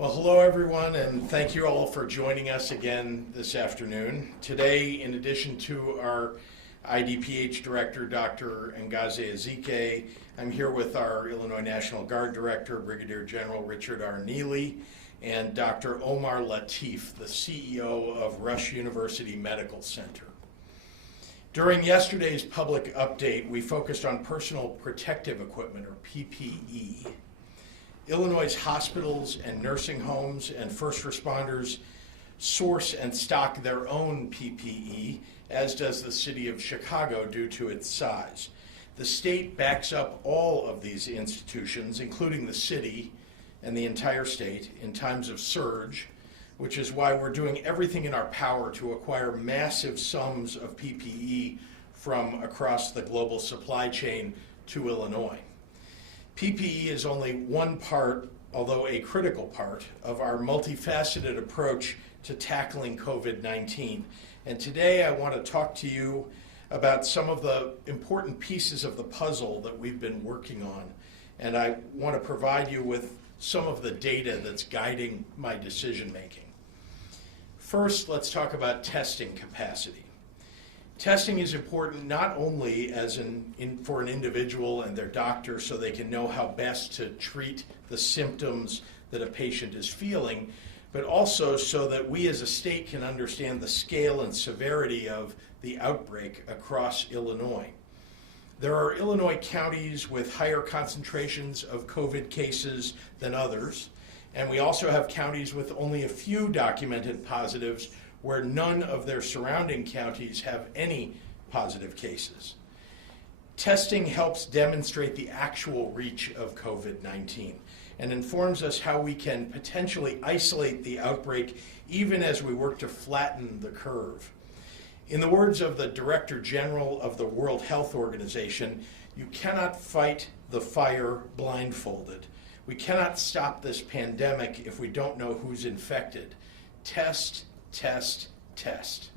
Well, hello everyone, and thank you all for joining us again this afternoon. Today, in addition to our IDPH Director, Dr. Ngaze Ezike, I'm here with our Illinois National Guard Director, Brigadier General Richard R. Neely, and Dr. Omar Latif, the CEO of Rush University Medical Center. During yesterday's public update, we focused on personal protective equipment, or PPE. Illinois' hospitals and nursing homes and first responders source and stock their own PPE, as does the city of Chicago due to its size. The state backs up all of these institutions, including the city and the entire state, in times of surge, which is why we're doing everything in our power to acquire massive sums of PPE from across the global supply chain to Illinois. PPE is only one part, although a critical part, of our multifaceted approach to tackling COVID-19. And today I want to talk to you about some of the important pieces of the puzzle that we've been working on. And I want to provide you with some of the data that's guiding my decision making. First, let's talk about testing capacity. Testing is important not only for an individual and their doctor so they can know how best to treat the symptoms that a patient is feeling, but also so that we as a state can understand the scale and severity of the outbreak across Illinois. There are Illinois counties with higher concentrations of COVID cases than others, and we also have counties with only a few documented positives where none of their surrounding counties have any positive cases. Testing helps demonstrate the actual reach of COVID-19 and informs us how we can potentially isolate the outbreak even as we work to flatten the curve. In the words of the Director General of the World Health Organization, you cannot fight the fire blindfolded. We cannot stop this pandemic if we don't know who's infected. Test, test, test.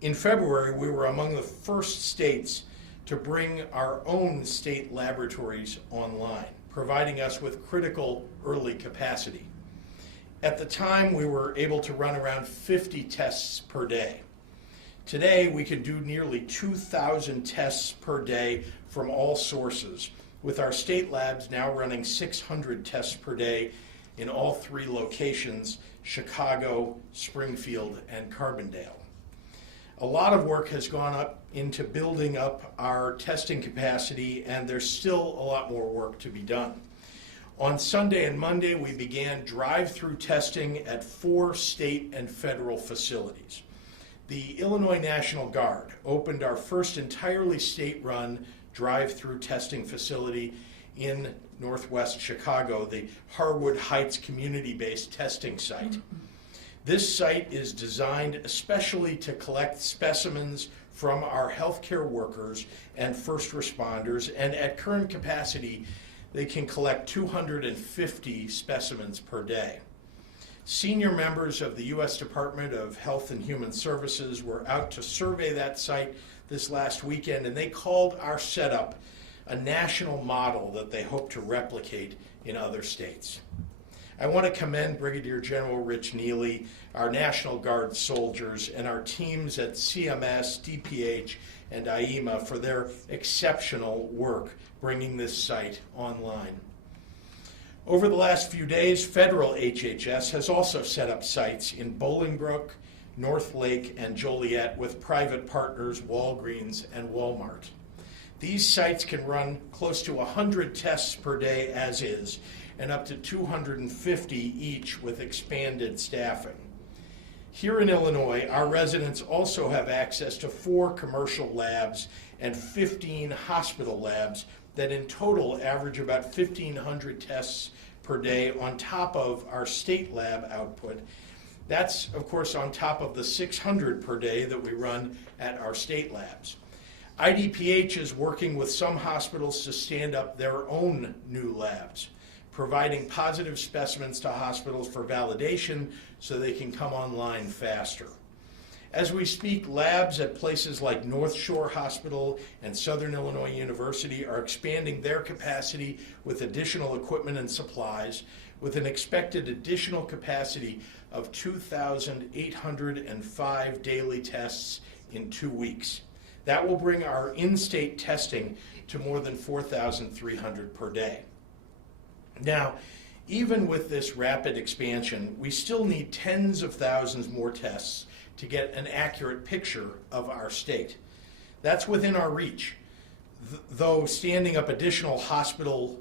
In February, we were among the first states to bring our own state laboratories online, providing us with critical early capacity. At the time, we were able to run around 50 tests per day. Today, we can do nearly 2,000 tests per day from all sources, with our state labs now running 600 tests per day in all three locations, Chicago, Springfield, and Carbondale. A lot of work has gone up into building up our testing capacity, and there's still a lot more work to be done. On Sunday and Monday, we began drive-through testing at 4 state and federal facilities. The Illinois National Guard opened our first entirely state-run drive-through testing facility in Northwest Chicago, the Harwood Heights community-based testing site. This site is designed especially to collect specimens from our healthcare workers and first responders, and at current capacity, they can collect 250 specimens per day. Senior members of the U.S. Department of Health and Human Services were out to survey that site this last weekend, and they called our setup a national model that they hope to replicate in other states. I want to commend Brigadier General Rich Neely, our National Guard soldiers, and our teams at CMS, DPH, and IEMA for their exceptional work bringing this site online. Over the last few days, federal HHS has also set up sites in Bolingbrook, North Lake, and Joliet with private partners Walgreens and Walmart. These sites can run close to 100 tests per day as is, and up to 250 each with expanded staffing. Here in Illinois, our residents also have access to 4 commercial labs and 15 hospital labs that in total average about 1,500 tests per day on top of our state lab output. That's, of course, on top of the 600 per day that we run at our state labs. IDPH is working with some hospitals to stand up their own new labs, providing positive specimens to hospitals for validation so they can come online faster. As we speak, labs at places like North Shore Hospital and Southern Illinois University are expanding their capacity with additional equipment and supplies, with an expected additional capacity of 2,805 daily tests in 2 weeks. That will bring our in-state testing to more than 4,300 per day. Now, even with this rapid expansion, we still need tens of thousands more tests to get an accurate picture of our state. That's within our reach, though standing up additional hospital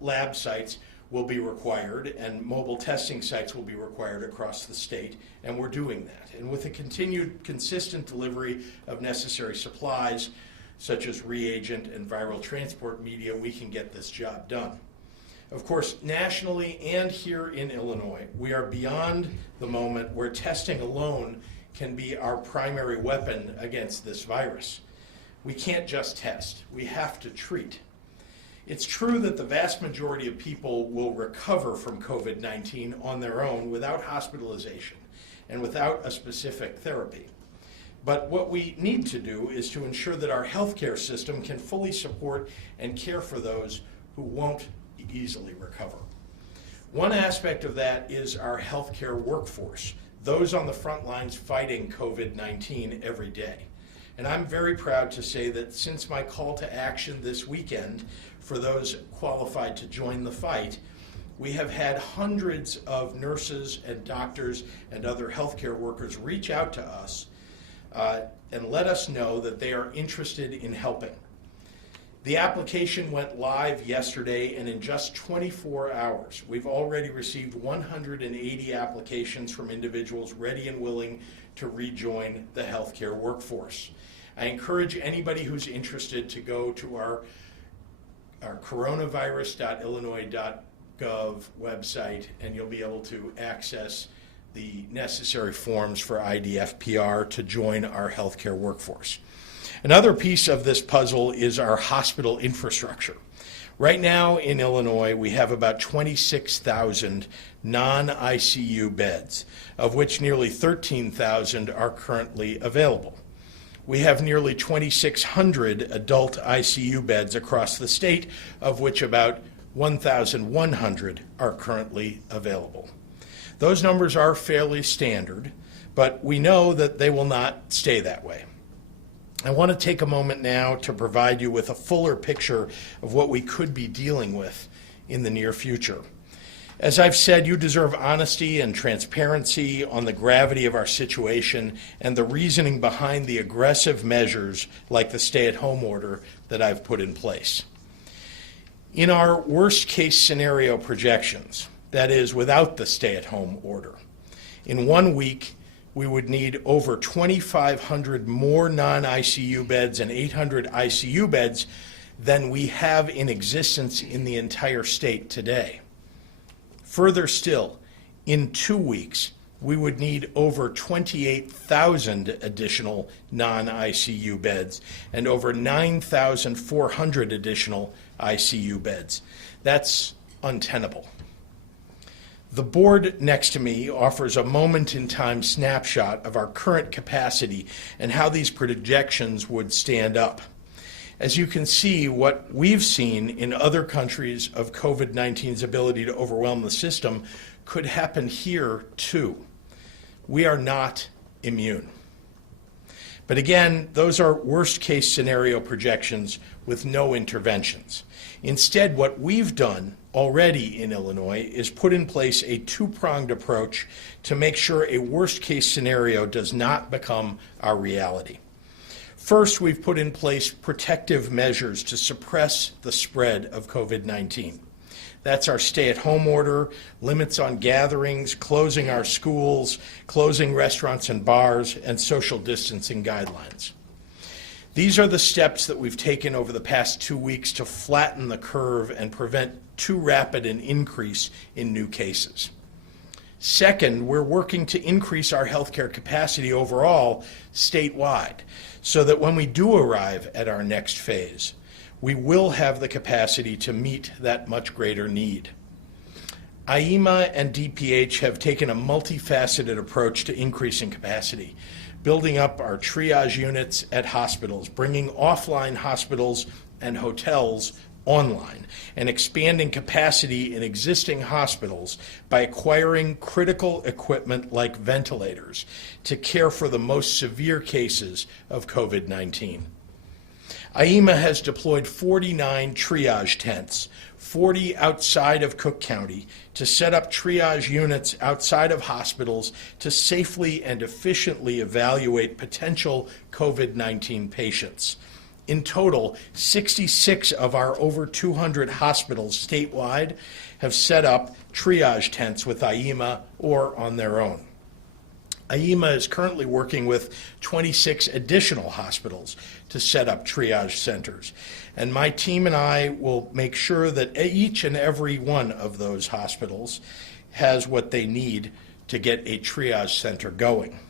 lab sites will be required, and mobile testing sites will be required across the state, and we're doing that. And with the continued consistent delivery of necessary supplies, such as reagent and viral transport media, we can get this job done. Of course, nationally and here in Illinois, we are beyond the moment where testing alone can be our primary weapon against this virus. We can't just test, we have to treat. It's true that the vast majority of people will recover from COVID-19 on their own without hospitalization and without a specific therapy. But what we need to do is to ensure that our healthcare system can fully support and care for those who won't easily recover. One aspect of that is our healthcare workforce, those on the front lines fighting COVID-19 every day. And I'm very proud to say that since my call to action this weekend for those qualified to join the fight, we have had hundreds of nurses and doctors and other healthcare workers reach out to us and let us know that they are interested in helping. The application went live yesterday, and in just 24 hours, we've already received 180 applications from individuals ready and willing to rejoin the healthcare workforce. I encourage anybody who's interested to go to our coronavirus.illinois.gov website, and you'll be able to access the necessary forms for IDFPR to join our healthcare workforce. Another piece of this puzzle is our hospital infrastructure. Right now in Illinois, we have about 26,000 non-ICU beds, of which nearly 13,000 are currently available. We have nearly 2,600 adult ICU beds across the state, of which about 1,100 are currently available. Those numbers are fairly standard, but we know that they will not stay that way. I want to take a moment now to provide you with a fuller picture of what we could be dealing with in the near future. As I've said, you deserve honesty and transparency on the gravity of our situation and the reasoning behind the aggressive measures like the stay-at-home order that I've put in place. In our worst-case scenario projections, that is, without the stay-at-home order, in 1 week, we would need over 2,500 more non-ICU beds and 800 ICU beds than we have in existence in the entire state today. Further still, in 2 weeks, we would need over 28,000 additional non-ICU beds and over 9,400 additional ICU beds. That's untenable. The board next to me offers a moment-in-time snapshot of our current capacity and how these projections would stand up. As you can see, what we've seen in other countries of COVID-19's ability to overwhelm the system could happen here too. We are not immune. But again, those are worst-case scenario projections with no interventions. Instead, what we've done already in Illinois is put in place a two-pronged approach to make sure a worst-case scenario does not become our reality. First, we've put in place protective measures to suppress the spread of COVID-19. That's our stay-at-home order, limits on gatherings, closing our schools, closing restaurants and bars, and social distancing guidelines. These are the steps that we've taken over the past 2 weeks to flatten the curve and prevent too rapid an increase in new cases. Second, we're working to increase our healthcare capacity overall statewide so that when we do arrive at our next phase, we will have the capacity to meet that much greater need. IEMA and DPH have taken a multifaceted approach to increasing capacity. building up our triage units at hospitals, bringing offline hospitals and hotels online, and expanding capacity in existing hospitals by acquiring critical equipment like ventilators to care for the most severe cases of COVID-19. IEMA has deployed 49 triage tents, 40 outside of Cook County, to set up triage units outside of hospitals to safely and efficiently evaluate potential COVID-19 patients. In total, 66 of our over 200 hospitals statewide have set up triage tents with IEMA or on their own. IEMA is currently working with 26 additional hospitals to set up triage centers. And my team and I will make sure that each and every one of those hospitals has what they need to get a triage center going.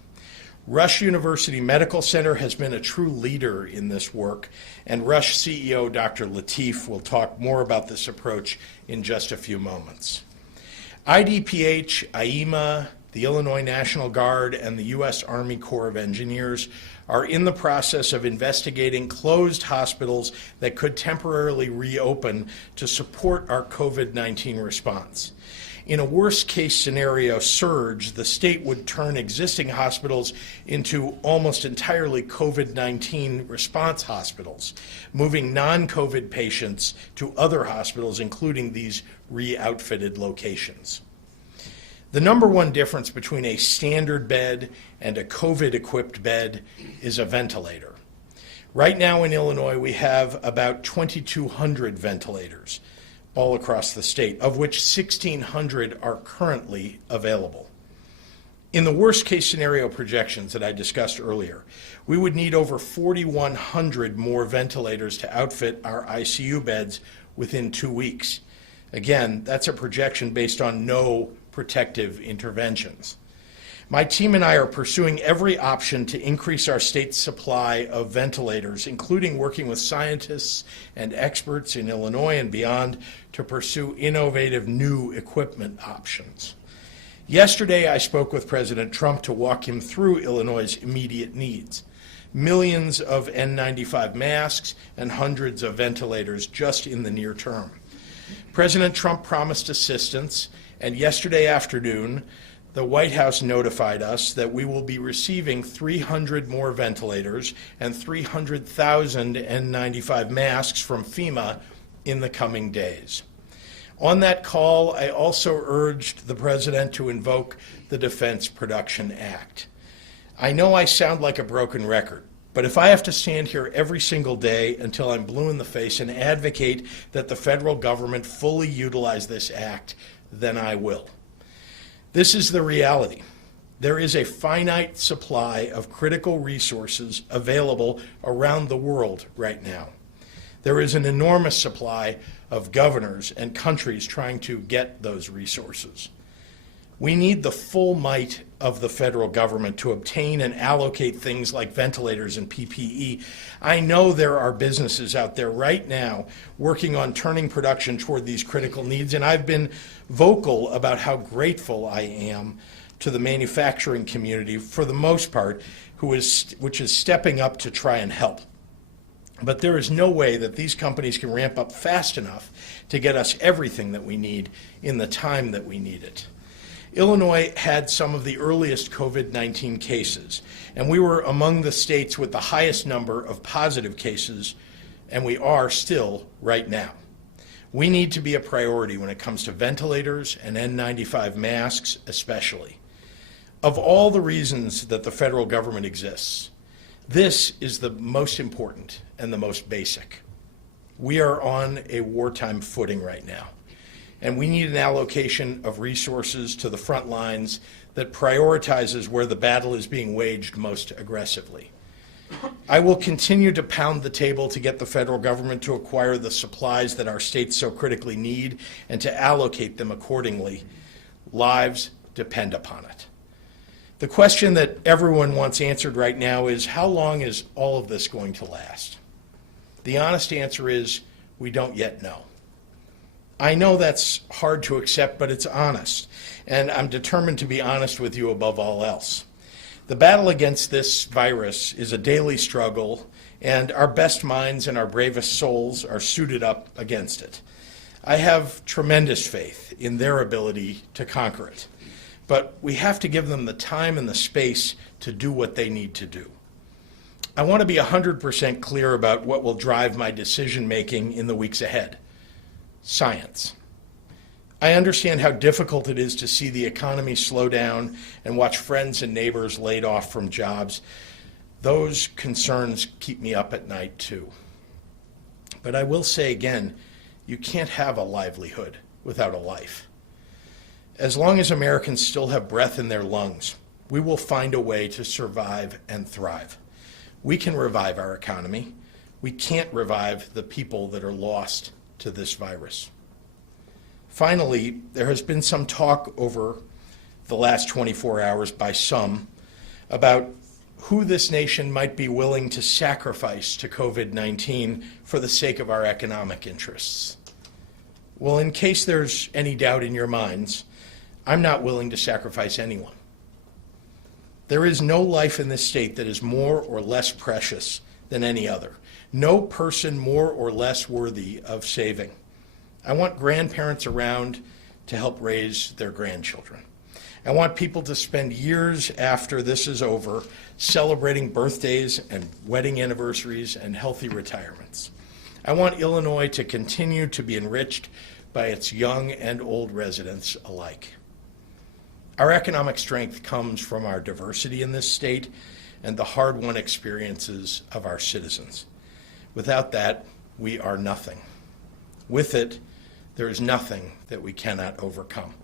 Rush University Medical Center has been a true leader in this work, and Rush CEO Dr. Latif will talk more about this approach in just a few moments. IDPH, IEMA, the Illinois National Guard, and the U.S. Army Corps of Engineers are in the process of investigating closed hospitals that could temporarily reopen to support our COVID-19 response. In a worst-case scenario surge, the state would turn existing hospitals into almost entirely COVID-19 response hospitals, moving non-COVID patients to other hospitals, including these re-outfitted locations. The number one difference between a standard bed and a COVID-equipped bed is a ventilator. Right now in Illinois, we have about 2,200 ventilators all across the state, of which 1,600 are currently available. In the worst-case scenario projections that I discussed earlier, we would need over 4,100 more ventilators to outfit our ICU beds within 2 weeks. Again, that's a projection based on no protective interventions. My team and I are pursuing every option to increase our state's supply of ventilators, including working with scientists and experts in Illinois and beyond to pursue innovative new equipment options. Yesterday, I spoke with President Trump to walk him through Illinois' immediate needs. Millions of N95 masks and hundreds of ventilators just in the near term. President Trump promised assistance, and yesterday afternoon, the White House notified us that we will be receiving 300 more ventilators and 300,000 N95 masks from FEMA in the coming days. On that call, I also urged the President to invoke the Defense Production Act. I know I sound like a broken record, but if I have to stand here every single day until I'm blue in the face and advocate that the federal government fully utilize this act, then I will. This is the reality. There is a finite supply of critical resources available around the world right now. There is an enormous supply of governors and countries trying to get those resources. We need the full might of the federal government to obtain and allocate things like ventilators and PPE. I know there are businesses out there right now working on turning production toward these critical needs, and I've been vocal about how grateful I am to the manufacturing community, for the most part, which is stepping up to try and help. But there is no way that these companies can ramp up fast enough to get us everything that we need in the time that we need it. Illinois had some of the earliest COVID-19 cases, and we were among the states with the highest number of positive cases, and we are still right now. We need to be a priority when it comes to ventilators and N95 masks especially. Of all the reasons that the federal government exists, this is the most important and the most basic. We are on a wartime footing right now, and we need an allocation of resources to the front lines that prioritizes where the battle is being waged most aggressively. I will continue to pound the table to get the federal government to acquire the supplies that our states so critically need and to allocate them accordingly. Lives depend upon it. The question that everyone wants answered right now is, how long is all of this going to last? The honest answer is, we don't yet know. I know that's hard to accept, but it's honest, and I'm determined to be honest with you above all else. The battle against this virus is a daily struggle, and our best minds and our bravest souls are suited up against it. I have tremendous faith in their ability to conquer it, but we have to give them the time and the space to do what they need to do. I want to be 100% clear about what will drive my decision-making in the weeks ahead. Science. I understand how difficult it is to see the economy slow down and watch friends and neighbors laid off from jobs. Those concerns keep me up at night too. But I will say again, you can't have a livelihood without a life. As long as Americans still have breath in their lungs, we will find a way to survive and thrive. We can revive our economy. We can't revive the people that are lost to this virus. Finally, there has been some talk over the last 24 hours by some about who this nation might be willing to sacrifice to COVID-19 for the sake of our economic interests. Well, in case there's any doubt in your minds, I'm not willing to sacrifice anyone. There is no life in this state that is more or less precious than any other. No person more or less worthy of saving. I want grandparents around to help raise their grandchildren. I want people to spend years after this is over celebrating birthdays and wedding anniversaries and healthy retirements. I want Illinois to continue to be enriched by its young and old residents alike. Our economic strength comes from our diversity in this state and the hard-won experiences of our citizens. Without that, we are nothing. With it, there is nothing that we cannot overcome.